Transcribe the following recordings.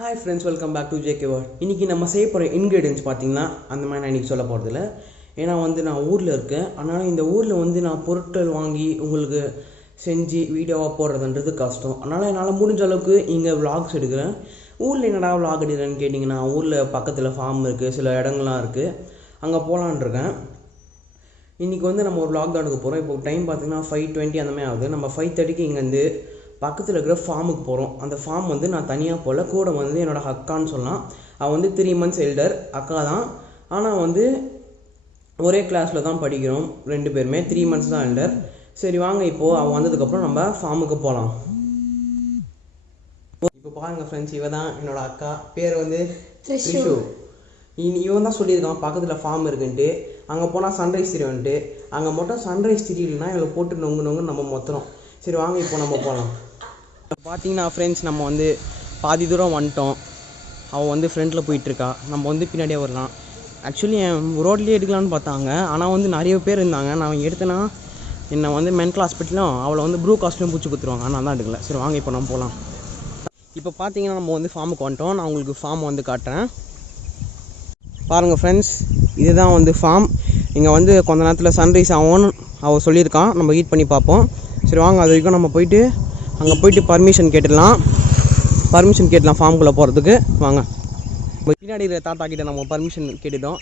Hi friends, welcome back to JK World. இன்னைக்கு நம்ம செய்ய போற ingredients பாத்தீங்கன்னா அந்த மாதிரி நான் இன்னைக்கு சொல்ல போறது இல்ல. ஏனா நான் ஊர்ல இருக்கேன். அதனால இந்த ஊர்ல நான் பொருட்கள் வாங்கி உங்களுக்கு செஞ்சு வீடியோவா போடுறதுன்றது கஷ்டம். அதனால என்னால முடிஞ்ச அளவுக்கு இங்க vlogs எடுக்கிறேன். ஊர்ல என்னடா vlog எடுக்கிறேன்னு கேட்டிங்கனா ஊர்ல பக்கத்துல ஃபார்ம் இருக்கு, சில இடங்கள்லாம் இருக்கு. அங்க போலாம்னு இருக்கேன். இன்னைக்கு நம்ம ஒரு vlog தான் எடுக்க போறோம். இப்போ டைம் பாத்தீங்கன்னா 5:20 அந்த மாதிரி ஆகுது. நம்ம 5:30க்கு இங்க இருந்து பக்கத்தில் இருக்கிற ஃபார்முக்கு போகிறோம். அந்த ஃபார்ம் நான் தனியாக போகல, கூட என்னோட அக்கான்னு சொல்லலாம். அவள் 3 months எல்டர் அக்கா தான். ஆனால் ஒரே கிளாஸில் தான் படிக்கிறோம், 2 பேருமே 3 months தான் எல்டர். சரி வாங்க இப்போது அவள் வந்ததுக்கப்புறம் நம்ம ஃபார்முக்கு போகலாம். இப்போ பாருங்கள் ஃப்ரெண்ட்ஸ், இவ தான் என்னோட அக்கா. பேர் த்ரிஷு. இவன் தான் சொல்லியிருக்கான் பக்கத்தில் ஃபார்ம் இருக்குன்ட்டு. அங்கே போனால் சன்ரைஸ் தெரியும்ன்ட்டு. அங்கே மட்டும் சன்ரைஸ் தெரியலன்னா இவளை போட்டு நொங்கு நம்ம மொத்தம். சரி வாங்க இப்போ நம்ம போகலாம். பார்த்தீங்கன்னா ஃப்ரெண்ட்ஸ், நம்ம பாதி தூரம் வந்துட்டோம். அவள் ஃப்ரண்ட்டில் போயிட்டுருக்கா, நம்ம பின்னாடியே வரலாம். ஆக்சுவலி என் ரோட்லேயே எடுக்கலான்னு பார்த்தாங்க, ஆனால் நிறைய பேர் இருந்தாங்க. நான் எடுத்தேன்னா என்னை மென்டல் ஹாஸ்பிட்டலும் அவளை ப்ரூ காஸ்ட்லையும் பூச்சி குத்துருவாங்க. நான் தான் எடுக்கல. சரி வாங்க இப்போ நம்ம போகலாம். இப்போ பார்த்தீங்கன்னா நம்ம ஃபார்முக்கு வந்துட்டோம். நான் உங்களுக்கு ஃபார்ம் காட்டுறேன் பாருங்கள் ஃப்ரெண்ட்ஸ். இதுதான் ஃபார்ம். இங்கே கொஞ்ச நேரத்தில் சன்ரைஸ் ஆகும்னு அவள் சொல்லியிருக்கான். நம்ம ஹீட் பண்ணி பார்ப்போம். சரி வாங்க, அது வரைக்கும் நம்ம அங்கே போயிட்டு பர்மிஷன் கேட்டுடலாம் ஃபார்முக்குள்ளே போகிறதுக்கு. வாங்க. பின்னாடி இருக்கிற தாத்தா கிட்டே நம்ம பர்மிஷன் கேட்டுட்டோம்.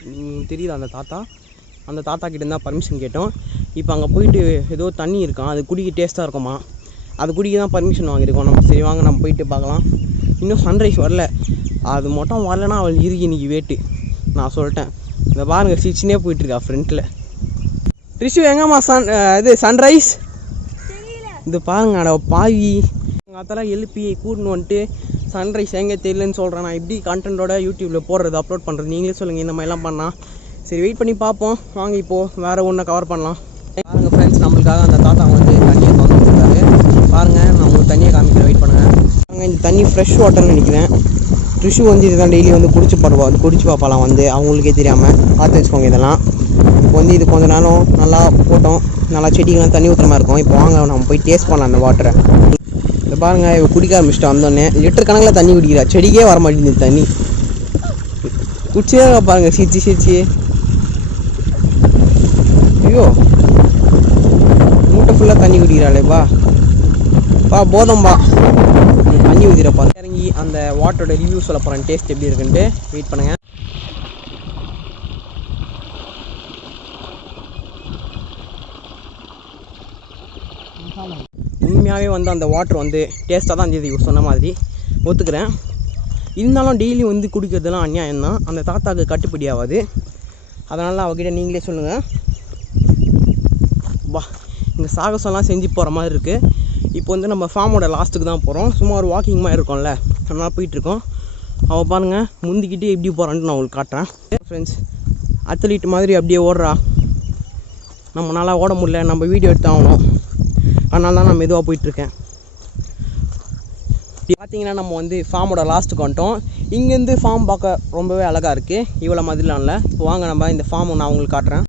தெரியுது அந்த தாத்தா கிட்டே தான் பர்மிஷன் கேட்டோம். இப்போ அங்கே போயிட்டு ஏதோ தண்ணி இருக்கான், அது குடிக்க டேஸ்ட்டாக இருக்குமா, அது குடிக்க தான் பர்மிஷன் வாங்கியிருக்கோம் நம்ம. சரி வாங்க நம்ம போயிட்டு பார்க்கலாம். இன்னும் சன்ரைஸ் வரல, அது மட்டும் வரலன்னா அவள் இருக்கு இன்றைக்கி வேட்டு. நான் சொல்லிட்டேன். இந்த பாருங்கள் சிரிச்சினே போயிட்டுருக்கா ஃப்ரண்ட்டில். ரிஷு எங்கம்மா சன்ரைஸ் இது பாருங்க. அட பாவி, எங்கள் அதெல்லாம் எழுப்பி கூட்டின்னு வந்துட்டு சன்ரைஸ் எங்கே தெரியலன்னு சொல்கிறேன். நான் இப்படி கண்டென்ட்டோட யூடியூப்பில் போடுறது, அப்லோட் பண்ணுறது, நீங்களே சொல்லுங்கள் இந்த மாதிரிலாம் பண்ணால். சரி வெயிட் பண்ணி பார்ப்போம். வாங்க இப்போது வேறு ஒன்றை கவர் பண்ணலாம். பாருங்கள் ஃப்ரெண்ட்ஸ், நம்மளுக்காக அந்த தாத்தா தண்ணியை திறந்து கொடுத்தாரு. பாருங்கள், நான் உங்களுக்கு தண்ணியை காமிக்கிறேன், வெயிட் பண்ணுங்கள். பாருங்கள், இந்த தண்ணி ஃப்ரெஷ் வாட்டர்னு நினைக்கிறேன். ரிஷு இதுதான் டெய்லி குடிச்சு பார்ப்பாலாம் அவங்களுக்கே தெரியாமல். பார்த்து வச்சுக்கோங்க இதெல்லாம். இப்போ இது கொஞ்ச நேரம் நல்லா போட்டோம், நல்லா செடிக்கெலாம் தண்ணி ஊற்றுற மாதிரி இருக்கும். இப்போ வாங்க நம்ம போய் டேஸ்ட் பண்ணலாம் அந்த வாட்டரை. இதை பாருங்கள், இவ குடிக்க ஆரம்பிச்சிட்டா. வந்தோடனே லிட்டர் கணக்கில் தண்ணி குடிக்கிறா. செடிக்கே வர மாட்டேங்குது தண்ணி. குடிச்சே பாருங்கள், சிரிச்சு. ஐயோ, மூட்டை ஃபுல்லாக தண்ணி குடிக்கிறாளேப்பா. போதும்பா, தண்ணி ஊற்றிடப்பா. இறங்கி அந்த வாட்டரோட ரிவ்யூ சொல்ல போகிறேன், டேஸ்ட் எப்படி இருக்குன்ட்டு. வெயிட் பண்ணுங்கள். உண்மையாகவே அந்த வாட்டர் டேஸ்ட்டாக தான் இருந்தது. இவர் சொன்ன மாதிரி ஒத்துக்கிறேன். இருந்தாலும் டெய்லி குடிக்கிறதுலாம் அநியாயம் தான். அந்த தாத்தாவுக்கு கட்டுப்படி ஆகாது. அதனால் அவகிட்ட நீங்களே சொல்லுங்கள். இங்கே சாகசம்லாம் செஞ்சு போகிற மாதிரி இருக்குது. இப்போ நம்ம ஃபார்மோட லாஸ்ட்டுக்கு தான் போகிறோம். சும்மா ஒரு வாக்கிங் மாதிரி இருக்கும்ல, அதனால் போயிட்டுருக்கோம். அவள் பாருங்கள் முந்திக்கிட்டே எப்படி போகிறான்ட்டு நான் உங்களுக்கு காட்டுறேன். ஃப்ரெண்ட்ஸ், அத்லீட் மாதிரி அப்படியே ஓடுறா. நம்மளால் ஓட முடியல, நம்ம வீடியோ எடுத்து ஆகணும். அதனால தான் நான் மெதுவாக போயிட்டுருக்கேன். பார்த்தீங்கன்னா நம்ம ஃபார்மோட லாஸ்ட்டுக்கு வந்துட்டோம். இங்கேருந்து ஃபார்ம் பார்க்க ரொம்பவே அழகாக இருக்குது, இவ்வளோ மாதிரிலாம் இல்லை. இப்போ வாங்க நம்ம இந்த ஃபார்மை நான் உங்களுக்கு காட்டுறேன்.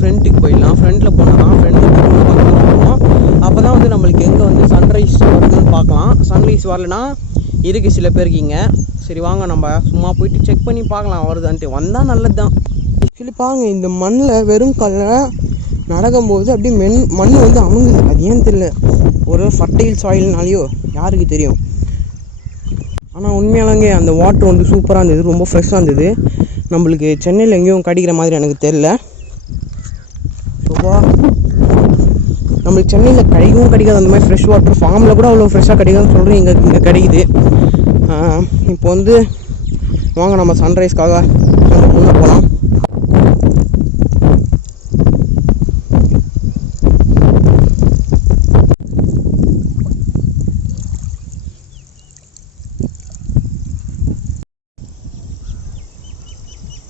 ஃப்ரண்ட்டுக்கு போயிடலாம். ஃப்ரண்ட்டில் போனால் தான் அப்போ தான் நம்மளுக்கு எங்கே சன்ரைஸ் வருதுன்னு பார்க்கலாம். சன்ரைஸ் வரலன்னா இருக்குது சில பேருக்கு இங்கே. சரி வாங்க நம்ம சும்மா போயிட்டு செக் பண்ணி பார்க்கலாம் வருதான்ட்டு. வந்தால் நல்லது தான். ஆக்சுவலி பாருங்க, இந்த மண்ணில் வெறும் கல்லில் நடக்கும்போது அப்படியே மண் அமுங்குது. அது ஏன்னு தெரியல, ஒரு ஃபர்டைல் சாயில்னாலையோ யாருக்கு தெரியும். ஆனால் உண்மையாலங்க அந்த வாட்டர் சூப்பராக இருந்தது, ரொம்ப ஃப்ரெஷ்ஷாக இருந்தது. நம்மளுக்கு சென்னையில் எங்கேயும் கிடைக்கிற மாதிரி எனக்கு தெரில. நம்மளுக்கு சென்னையில் கிடைக்காது அந்த மாதிரி ஃப்ரெஷ் வாட்டர். ஃபார்மில் கூட அவ்வளோ ஃப்ரெஷ்ஷாக கிடைக்காதுன்னு சொல்கிறேன். இங்கே கிடைக்குது. இப்போ வாங்க நம்ம சன்ரைஸ்க்காக நம்ம முன்னே போகலாம்.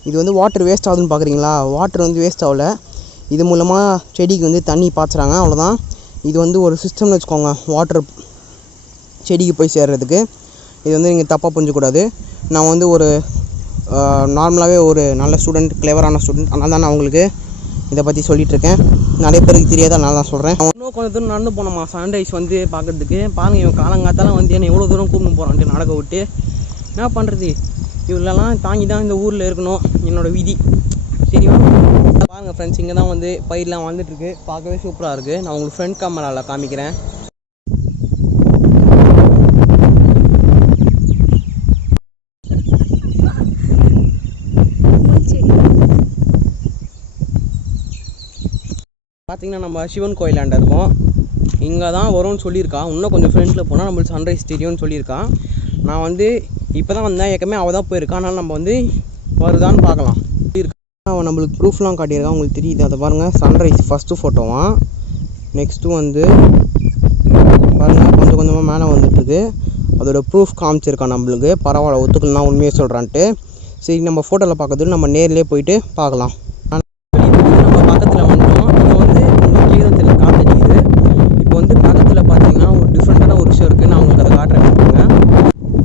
இது வாட்டர் வேஸ்ட் ஆகுதுன்னு பார்க்குறீங்களா? வாட்டர் வேஸ்ட் ஆகலை. இது மூலமாக செடிக்கு தண்ணி பாய்ச்சுறாங்க, அவ்வளோதான். இது வந்து ஒரு சிஸ்டம்னு வச்சுக்கோங்க, வாட்டர் செடிக்கு போய் சேர்றதுக்கு. இது வந்து நீங்கள் தப்பாக புரிஞ்சிக்கூடாது. நான் வந்து ஒரு நார்மலாகவே ஒரு நல்ல ஸ்டூடெண்ட், கிளவரான ஸ்டூடெண்ட். அதனால தான் நான் உங்களுக்கு இதை பற்றி சொல்லிகிட்ருக்கேன். நிறைய பேருக்கு தெரியாத நான் தான் சொல்கிறேன். இன்னும் கொஞ்சம் தூரம் நடந்து போனோம்மா சன்ரைஸ் வந்து பார்க்குறதுக்கு. பாருங்கள், இவன் காலங்காத்தால வந்து என்ன எவ்வளோ தூரம் கூப்பிட்டு போகிறான்ட்டு நடக்க விட்டு. என்ன பண்ணுறது, இவ்வளோலாம் தாங்கி தான் இந்த ஊரில் இருக்கணும், என்னோடய விதி. சரியா பாருங்கள் ஃப்ரெண்ட்ஸ், இங்கே தான் வந்து பயிரெலாம் வந்துட்டுருக்கு. பார்க்கவே சூப்பராக இருக்குது. நான் உங்களுக்கு ஃப்ரண்ட் கேமராவில் காமிக்கிறேன். பார்த்திங்கன்னா நம்ம சிவன் கோயிலாண்ட இருக்கோம். இங்கே தான் வரும்னு சொல்லியிருக்கான். இன்னும் கொஞ்சம் ஃப்ரெண்ட்ஸில் போனால் நம்மளுக்கு சன்ரைஸ் தெரியும்னு சொல்லியிருக்கான். நான் வந்து இப்போ தான் வந்தேன், ஏற்கனவே அவள் தான் போயிருக்கான். அதனால் நம்ம வந்து வருதான்னு பார்க்கலாம். அவன் நம்மளுக்கு ப்ரூஃப்லாம் காட்டியிருக்கான், உங்களுக்கு தெரியுது. அதை பாருங்கள், சன்ரைஸ் ஃபஸ்ட்டு ஃபோட்டோவான். நெக்ஸ்ட்டு வந்து பாருங்கள், கொஞ்சம் கொஞ்சமாக மேலே வந்துட்டுருக்கு. அதோட ப்ரூஃப் காமிச்சிருக்கான் நம்மளுக்கு. பரவாயில்ல, ஒத்துக்கலாம், நான் உண்மையாக சொல்கிறான்ட்டு. சரி, நம்ம ஃபோட்டோவில் பார்க்கறது நம்ம நேர்லேயே போயிட்டு பார்க்கலாம். நம்ம பக்கத்தில் வந்துட்டோம். இங்கே வந்து உங்களுக்கு தான் தெரியல, காத்தடிக்குது. இப்போ வந்து பக்கத்தில் பார்த்தீங்கன்னா ஒரு டிஃப்ரெண்ட்டான ஒரு விஷயம் இருக்குது. நான் உங்களுக்கு அதை காட்டுறேன்.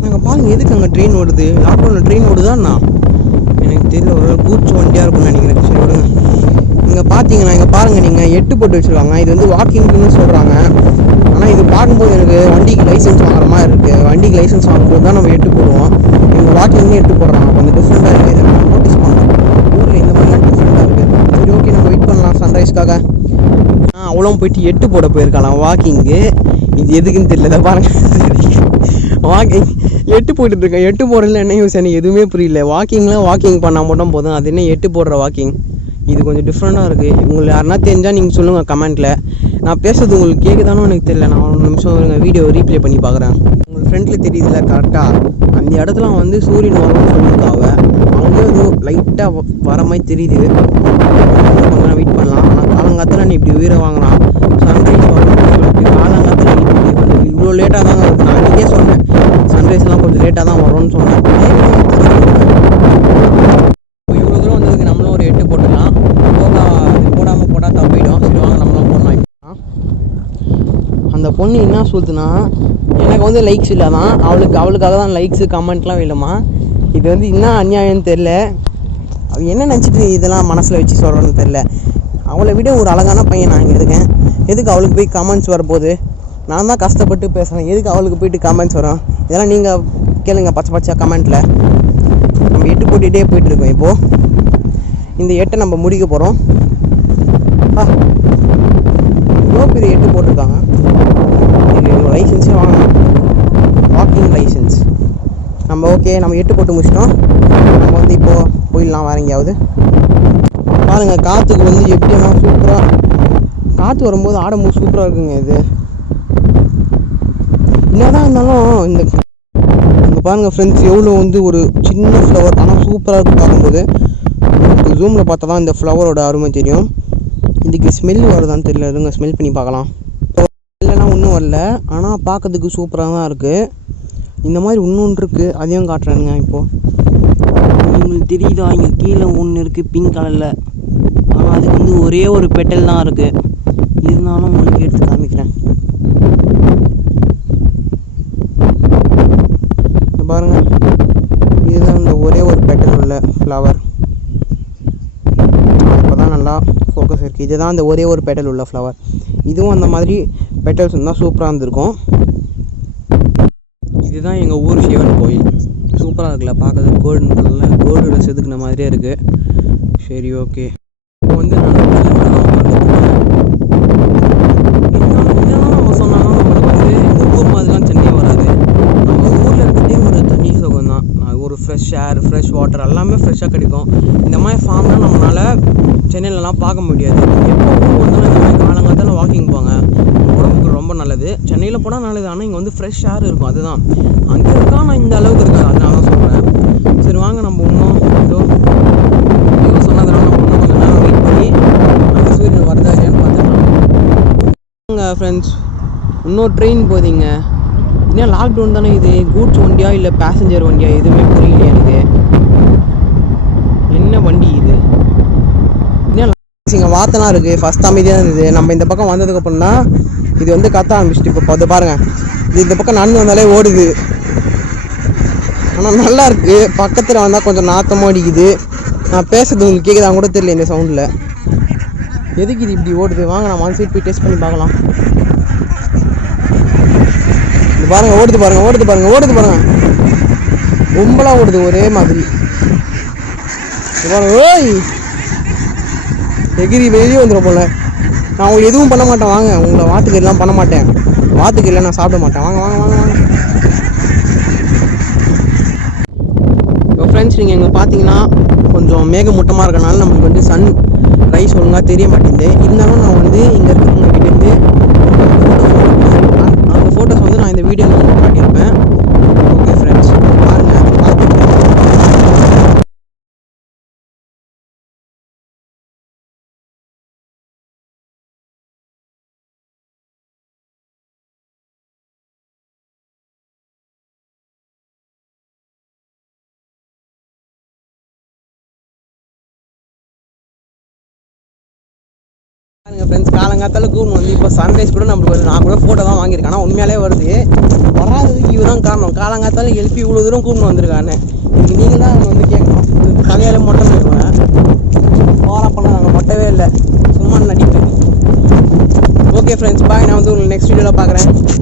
நாங்கள் பாருங்கள், எதுக்கு அங்கே ட்ரெயின் ஓடுது? லாக்டவுனில் ட்ரெயின் ஓடுதாண்ணா எனக்கு தெரியல. ஒரு கூட்ஸ் வண்டியாக இருக்கும்னு நினைக்கிறேன். சரி விடுங்க. இங்கே பார்த்தீங்கன்னா, இங்கே பாருங்கள், நீங்கள் 8 போட்டு வச்சுருக்காங்க. இது வந்து வாக்கிங்னு சொல்கிறாங்க. ஆனால் இது பார்க்கும்போது எனக்கு வண்டிக்கு லைசன்ஸ் வாங்குற மாதிரி இருக்குது. வண்டிக்கு லைசன்ஸ் வாங்கும்போது தான் நம்ம 8 போடுவோம். இவங்க வாக்கிங்னு 8 போடுறாங்க. கொஞ்சம் டிஃப்ரெண்ட்டாக இருக்குது. இதை நான் நோட்டீஸ் பண்ணுறேன். ஊரில் இந்த மாதிரிலாம் டிஃப்ரெண்ட்டாக இருக்குது. சரி, ஓகே, நம்ம வெயிட் பண்ணலாம் சன்ரைஸ்க்காக. அவ்வளோ போயிட்டு 8 போட போயிருக்கலாம் வாக்கிங்கு. இது எதுக்குன்னு தெரியல. பாருங்கள், வாக்கிங் 8 போட்டுட்ருக்கேன். 8 போடுறதுல என்ன யூஸ்? எனக்கு எதுவுமே புரியல. வாக்கிங் பண்ணால் மட்டும் போதும், அது என்ன 8 போடுற வாக்கிங்? இது கொஞ்சம் டிஃப்ரெண்ட்டாக இருக்குது. உங்களுக்கு யாருன்னா தெரிஞ்சால் நீங்கள் சொல்லுங்கள் கமெண்ட்டில். நான் பேசுறது உங்களுக்கு கேட்குதானோ எனக்கு தெரியல. நான் ஒரு நிமிஷம் வீடியோ ரீப்ளே பண்ணி பார்க்குறேன். உங்களுக்கு ஃப்ரெண்டில் தெரியுதுல்ல கரெக்டாக, அந்த இடத்துல வந்து சூரியன் வரும்னு சொல்லியிருக்காங்க. அவங்களே ஏதோ லைட்டாக வர மாதிரி தெரியுது. கொஞ்சம் நேரம் வெயிட் பண்ணலாம். ஆனால் காலங்காத்தில் நீ இப்படி உயிரை வாங்கினான். சன்ரைஸ் வரணும் காலங்காத்தில் இவ்வளோ லேட்டாக தாங்க இருக்குது. நான் அன்றைக்கே சொன்னேன், சன்ரைஸ்லாம் கொஞ்சம் லேட்டாக தான் வரும்னு சொன்னேன். இப்போ இவ்வளோ தூரம் வந்ததுக்கு நம்மளும் ஒரு 8 போட்டுக்கலாம். போடாமல் போட்டால் தப்பிடும். சரி வாங்க, நம்மளாம் போடலாம். இப்போ அந்த பொண்ணு என்ன சொல்லுதுன்னா, எனக்கு வந்து லைக்ஸ் இல்லை தான், அவளுக்காக தான் லைக்ஸு கமெண்ட்லாம் இல்லைம்மா. இது வந்து என்ன அநியாயம்னு தெரில. அவள் என்ன நினச்சிட்டு இதெல்லாம் மனசில் வச்சு சொல்கிறேன்னு தெரில. அவளை விட ஒரு அழகான பையன் நான் இங்கே இருக்கேன். எதுக்கு அவளுக்கு போய் கமெண்ட்ஸ் வரப்போகுது? நான் தான் கஷ்டப்பட்டு பேசுகிறேன், எதுக்கு அவளுக்கு போயிட்டு கமெண்ட்ஸ் வரும்? இதெல்லாம் நீங்கள் கேளுங்க பச்சை கமெண்ட்டில். நம்ம 8 போட்டுகிட்டே போயிட்டுருக்கோம். இப்போது இந்த 8 நம்ம முடிக்க போகிறோம். இவ்வளோ பெரிய 8 போட்டிருக்காங்க. இது லைசன்ஸே வாங்கணும், வாக்கிங் லைசன்ஸ். நம்ம ஓகே, நம்ம 8 போட்டு முடிச்சிட்டோம். நம்ம வந்து இப்போது போயிடலாம் வேறு எங்கேயாவது. பாருங்கள், காற்றுக்கு வந்து எப்படின்னா சூப்பராக காற்று வரும்போது ஆடும்போது சூப்பராக இருக்குங்க. இது என்னதான் இருந்தாலும் இந்த பாருங்கள் ஃப்ரெண்ட்ஸ், எவ்வளோ வந்து ஒரு சின்ன ஃப்ளவர், ஆனால் சூப்பராக இருக்கும் பார்க்கும்போது. ஜூமில் பார்த்தா தான் இந்த ஃப்ளவரோட அருமை தெரியும். இதுக்கு ஸ்மெல் வருதான்னு தெரியல, இருங்க ஸ்மெல் பண்ணி பார்க்கலாம். இல்லைன்னா ஒன்றும் வரல, ஆனால் பார்க்கறதுக்கு சூப்பராக தான் இருக்குது. இந்த மாதிரி இன்னொன்று இருக்குது, அதையும் காட்டுறேனுங்க. இப்போது உங்களுக்கு தெரியுதா, இங்கே கீழே ஒன்று இருக்குது பிங்க் கலரில். ஆனால் அதுக்கு வந்து ஒரே ஒரு பெட்டல் தான் இருக்குது. இருந்தாலும் உங்களுக்கு எடுத்து காமிக்கிறேன். பாருங்கள், இதுதான் இந்த ஒரே ஒரு பெட்டல் உள்ள ஃப்ளவர். இப்போ தான் நல்லா ஃபோக்கஸ் இருக்குது. இதுதான் இந்த ஒரே ஒரு பெட்டல் உள்ள ஃப்ளவர். இதுவும் அந்த மாதிரி பெட்டல்ஸ் இருந்தால் சூப்பராக இருந்திருக்கும். இதுதான் எங்கள் ஊர் சிவன் கோயில். சூப்பராக இருக்குல்ல பார்க்கறது, கோல்டு செதுக்குன மாதிரியே இருக்குது. சரி ஓகே, இப்போ வந்து நான் நம்ம சொன்னாலும் நம்மளுக்கு வந்து இந்த ஊர் மாதிரிலாம் சென்னை வராது. நம்ம ஊரில் இருக்கிறதே ஒரு தனி சுகம் தான். ஒரு ஃப்ரெஷ் ஏர், ஃப்ரெஷ் வாட்டர் எல்லாமே ஃப்ரெஷ்ஷாக கிடைக்கும். இந்த மாதிரி ஃபார்ம்லாம் நம்மளால் சென்னையிலலாம் பார்க்க முடியாது. எப்போ ஊர் வந்தாலும் இந்த மாதிரி காலங்காலத்தில் வாக்கிங் போங்க, உடம்புக்கு ரொம்ப நல்லது. சென்னையில் போனால் நல்லது, ஆனால் இங்கே வந்து ஃப்ரெஷ் ஏர் இருக்கும். அதுதான் அங்கே இருக்கா, நான் இந்த அளவுக்கு இருக்காது, அதனால தான் சொல்கிறேன். சரி வாங்க, நம்ம இன்னும் இதோ சொன்னதெல்லாம் நம்ம இன்னும் கொஞ்சம் நேரம் வெயிட் பண்ணி அந்த சூரியன் வருதா இல்லையான்னு பார்த்துக்கலாம். ஃப்ரெண்ட்ஸ், இன்னும் ட்ரெயின் போகுதுங்க. இன்னும் லாக்டவுன் தானே இது? கூட்ஸ் வண்டியா இல்லை பேசஞ்சர் வண்டியா? எதுவுமே புரியல எனக்கு. என்ன வண்டி இது? இன்னும் இங்கே வாத்தெல்லாம் இருக்குது. ஃபஸ்ட் அமைதியாக இருந்தது. நம்ம இந்த பக்கம் வந்ததுக்கப்புறம் தான் இது வந்து கத்த ஆரம்பிச்சிட்டு இப்போ பார்த்து பாருங்கள். இது இந்த பக்கம் நடந்து வந்தாலே ஓடுது. ஆனால் நல்லா இருக்குது. பக்கத்தில் வந்தால் கொஞ்சம் நாற்றமாக அடிக்குது. நான் பேசுறது உங்களுக்கு கேட்குதா கூட தெரியல இந்த சவுண்டில். எதுக்கு இது இப்படி ஓடுது? வாங்க நான் ஒன் சைட் போய் டெஸ்ட் பண்ணி பார்க்கலாம். இது பாருங்கள், ஓடுது பாருங்கள், ஓடுது பாருங்கள், ஓடுது பாருங்கள். ரொம்பலாம் ஓடுது ஒரே மாதிரி. ஓய் எகிரி வெளியே வந்துடும் போல. நான் உங்களுக்கு எதுவும் பண்ண மாட்டேன். வாங்க, உங்களை வாத்துக்கு எல்லாம் பண்ண மாட்டேன். வாத்துக்கு இல்லை, நான் சாப்பிட மாட்டேன். வாங்க வாங்க வாங்க வாங்க. இப்போ ஃப்ரெண்ட்ஸ், நீங்கள் இங்கே பார்த்தீங்கன்னா கொஞ்சம் மேகமூட்டமாக இருக்கனால நம்மளுக்கு வந்து சன் ரைஸ் ஒழுங்காக தெரிய மாட்டேங்குது. இருந்தாலும் நான் வந்து இங்கே இருக்கிறவங்க கிட்டேருந்து அந்த ஃபோட்டோஸ் வந்து நான் இந்த வீடியோவில் வந்து காட்டியிருப்பேன். ஓகே ஃப்ரெண்ட்ஸ், பாருங்கள். பாருங்கள் ஃப்ரெண்ட்ஸ், காலங்காத்தால கூப்பிட்டு வந்து இப்போ சன்ரைஸ் கூட நம்மளுக்கு வருது. நான் கூட ஃபோட்டோ தான் வாங்கியிருக்கேன். ஆனால் உண்மையாலே வருது. வராததுக்கு இவர் தான் காரணம். காலங்காத்தால எழுப்பி இவ்வளோ தூரம் கூப்பிட்டு வந்திருக்கான்னு இதுக்கு நீங்கள் தான் வந்து கேட்கணும். தலையால மொட்டை போயிடுவேன். ஃபாலோ பண்ண நாங்கள் மொட்டவே இல்லை, சும்மா நடிப்பேன். ஓகே ஃப்ரெண்ட்ஸ், பாய். நான் வந்து உங்களுக்கு நெக்ஸ்ட் வீடியோவில் பார்க்குறேன்.